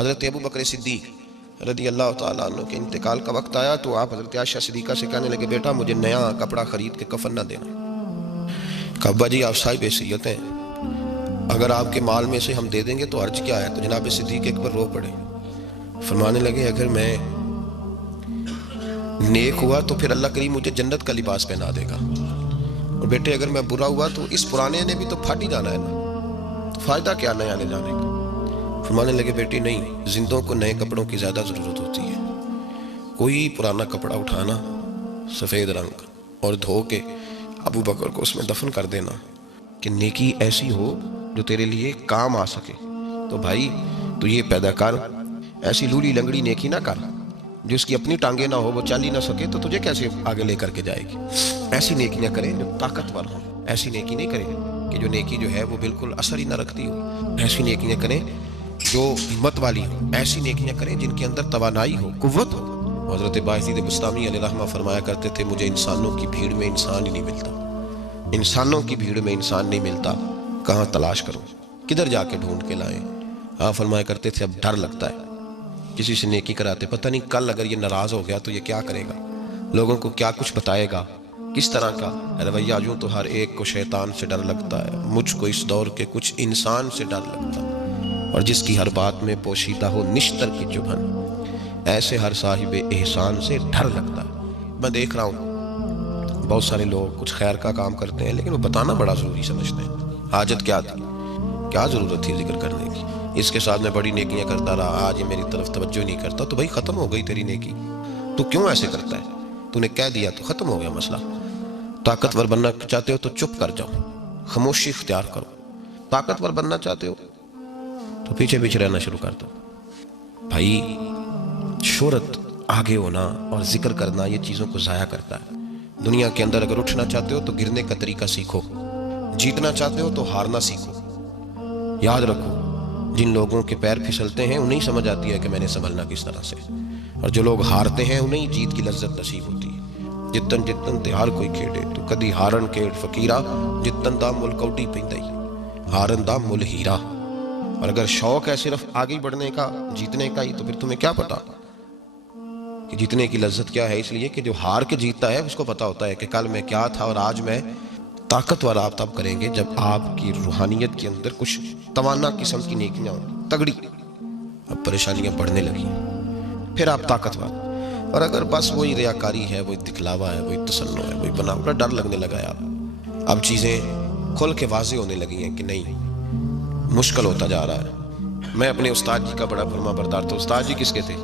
حضرت ابو بکر صدیق رضی اللہ تعالیٰ عنہ کے انتقال کا وقت آیا تو آپ حضرت عائشہ صدیقہ سے کہنے لگے بیٹا مجھے نیا کپڑا خرید کے کفن نہ دینا. کہا ابا جی آپ صاحب حیثیت ہیں, اگر آپ کے مال میں سے ہم دے دیں گے تو عرض کیا ہے. تو جناب صدیق اکبر رو پڑے, فرمانے لگے اگر میں نیک ہوا تو پھر اللہ کریم مجھے جنت کا لباس پہنا دے گا, اور بیٹے اگر میں برا ہوا تو اس پرانے نے بھی تو پھٹ ہی جانا ہے نا, فائدہ کیا نیا لے جانے کا. فرمانے لگے بیٹی نہیں, زندوں کو نئے کپڑوں کی زیادہ ضرورت ہوتی ہے. کوئی پرانا کپڑا اٹھانا سفید رنگ اور دھو کے ابو بکر کو اس میں دفن کر دینا کہ نیکی ایسی ہو جو تیرے لیے کام آ سکے. تو بھائی تو یہ پیدا کر, ایسی لولی لنگڑی نیکی نہ کر جس کی اپنی ٹانگیں نہ ہو, وہ چل ہی نہ سکے تو تجھے کیسے آگے لے کر کے جائے گی. ایسی نیکیاں کریں جو طاقتور ہوں, ایسی نیکی نہیں کریں کہ جو نیکی جو ہے وہ بالکل اثر ہی نہ رکھتی ہو. ایسی نیکیاں کریں جو ہمت والی ہو, ایسی نیکیاں کریں جن کے اندر توانائی ہو, قوت ہو. حضرت باعث بستامی علیہ رحمہ فرمایا کرتے تھے مجھے انسانوں کی بھیڑ میں انسان ہی نہیں ملتا, انسانوں کی بھیڑ میں انسان نہیں ملتا, کہاں تلاش کروں, کدھر جا کے ڈھونڈ کے لائیں. آپ فرمایا کرتے تھے اب ڈر لگتا ہے کسی سے نیکی کراتے, پتہ نہیں کل اگر یہ ناراض ہو گیا تو یہ کیا کرے گا, لوگوں کو کیا کچھ بتائے گا, کس طرح کا رویہ. یوں تو ہر ایک کو شیطان سے ڈر لگتا ہے, مجھ کو اس دور کے کچھ انسان سے ڈر لگتا ہے, اور جس کی ہر بات میں پوشیدہ ہو نشتر کی چبھن, ایسے ہر صاحب احسان سے ڈر لگتا ہے. میں دیکھ رہا ہوں بہت سارے لوگ کچھ خیر کا کام کرتے ہیں لیکن وہ بتانا بڑا ضروری سمجھتے ہیں. حاجت کیا تھی, کیا ضرورت تھی ذکر کرنے کی, اس کے ساتھ میں بڑی نیکیاں کرتا رہا, آج یہ میری طرف توجہ نہیں کرتا. تو بھائی ختم ہو گئی تیری نیکی, تو کیوں ایسے کرتا ہے, تو نے کہہ دیا تو ختم ہو گیا مسئلہ. طاقتور بننا چاہتے ہو تو چپ کر جاؤ, خاموشی اختیار کرو. طاقتور بننا چاہتے ہو تو پیچھے پیچھے رہنا شروع کر دو. بھائی شہرت, آگے ہونا اور ذکر کرنا یہ چیزوں کو ضائع کرتا ہے. دنیا کے اندر اگر اٹھنا چاہتے ہو تو گرنے کا طریقہ سیکھو, جیتنا چاہتے ہو تو ہارنا سیکھو. یاد رکھو جن لوگوں کے پیر پھسلتے ہیں انہیں سمجھ آتی ہے کہ میں نے سنبھلنا کس طرح سے, اور جو لوگ ہارتے ہیں انہیں جیت کی لذت نصیب ہوتی ہے. جتن جتن تے ہار کوئی کھیڑے تو کدی ہارن کھیڑ فقیرہ, جتن دا مل کوٹی پیندائی ہارن دا مل ہیرا. اور اگر شوق ہے صرف آگے بڑھنے کا, جیتنے کا ہی, تو پھر تمہیں کیا پتا کہ جیتنے کی لذت کیا ہے. اس لیے کہ جو ہار کے جیتتا ہے اس کو پتا ہوتا ہے کہ کل میں کیا تھا, اور آج میں طاقتور. آپ تب کریں گے جب آپ کی روحانیت کے اندر کچھ توانا قسم کی نیکیاں ہوں تگڑی. اب پریشانیاں بڑھنے لگی پھر آپ طاقتور. اور اگر بس وہی ریاکاری ہے, وہی دکھلاوا ہے, وہی تصنع ہے, وہی بناوٹ, ڈر لگنے لگا ہے. اب چیزیں کھل کے واضح ہونے لگی ہیں کہ نہیں, مشکل ہوتا جا رہا ہے. میں اپنے استاد جی کا بڑا فرما بردار تھا. استاد جی کس کے تھے؟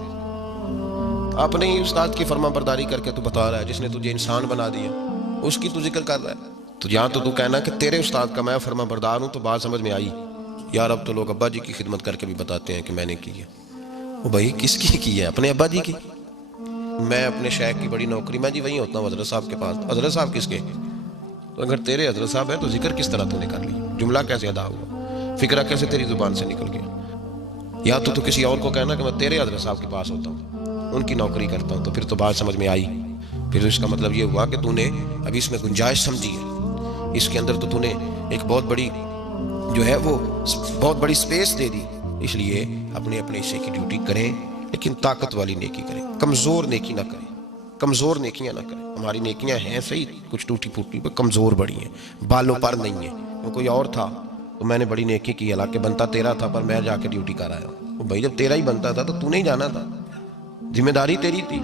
اپنے ہی استاد کی فرما برداری کر کے تو بتا رہا ہے جس نے تجھے انسان بنا دیا, اس کی تو ذکر کر رہا ہے. تو یہاں تو کہنا کہ تیرے استاد کا میں فرما بردار ہوں, تو بات سمجھ میں آئی. یار اب تو لوگ ابا جی کی خدمت کر کے بھی بتاتے ہیں کہ میں نے کی ہے. وہ بھائی کس کی ہے؟ اپنے ابا جی کی. میں اپنے شیخ کی بڑی نوکری, میں جی وہیں ہوتا ہوں حضرت صاحب کے پاس. حضرت صاحب کس کے؟ تو اگر تیرے حضرت صاحب ہے تو ذکر کس طرح تو نے کر لی, جملہ کیسے ادا ہوا, فکرہ کیسے تیری زبان سے نکل گیا. یا تو کسی اور کو کہنا کہ میں تیرے حضرت صاحب کے پاس ہوتا ہوں, ان کی نوکری کرتا ہوں, تو پھر تو بات سمجھ میں آئی. پھر اس کا مطلب یہ ہوا کہ تو نے ابھی اس میں گنجائش سمجھی ہے, اس کے اندر تو نے ایک بہت بڑی جو ہے وہ بہت بڑی سپیس دے دی. اس لیے اپنے اپنے حصے کی ڈیوٹی کریں, لیکن طاقت والی نیکی کریں, کمزور نیکی نہ کریں, کمزور نیکیاں نہ کریں. ہماری نیکیاں ہیں صحیح, کچھ ٹوٹی پھوٹی پر کمزور بڑی ہیں, بالوں پر نہیں ہیں. وہ کوئی اور تھا تو میں نے بڑی نیکی کی, حالانکہ بنتا تیرا تھا پر میں جا کے ڈیوٹی کر آیا ہوں. بھائی جب تیرا ہی بنتا تھا تو تو نہیں جانا تھا, ذمہ داری تیری تھی.